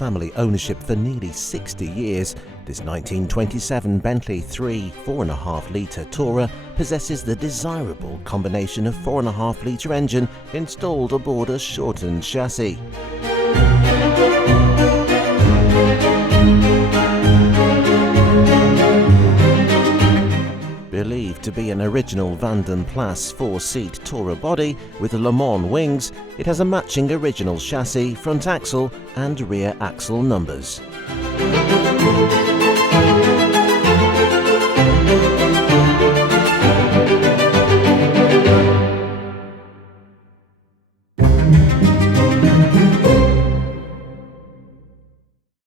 family ownership for nearly 60 years, this 1927 Bentley 4½-Litre Tourer possesses the desirable combination of 4½-litre engine installed aboard a shortened chassis. Believed to be an original Vanden Plas 4-seat Tourer body with Le Mans wings, it has a matching original chassis, front axle and rear axle numbers.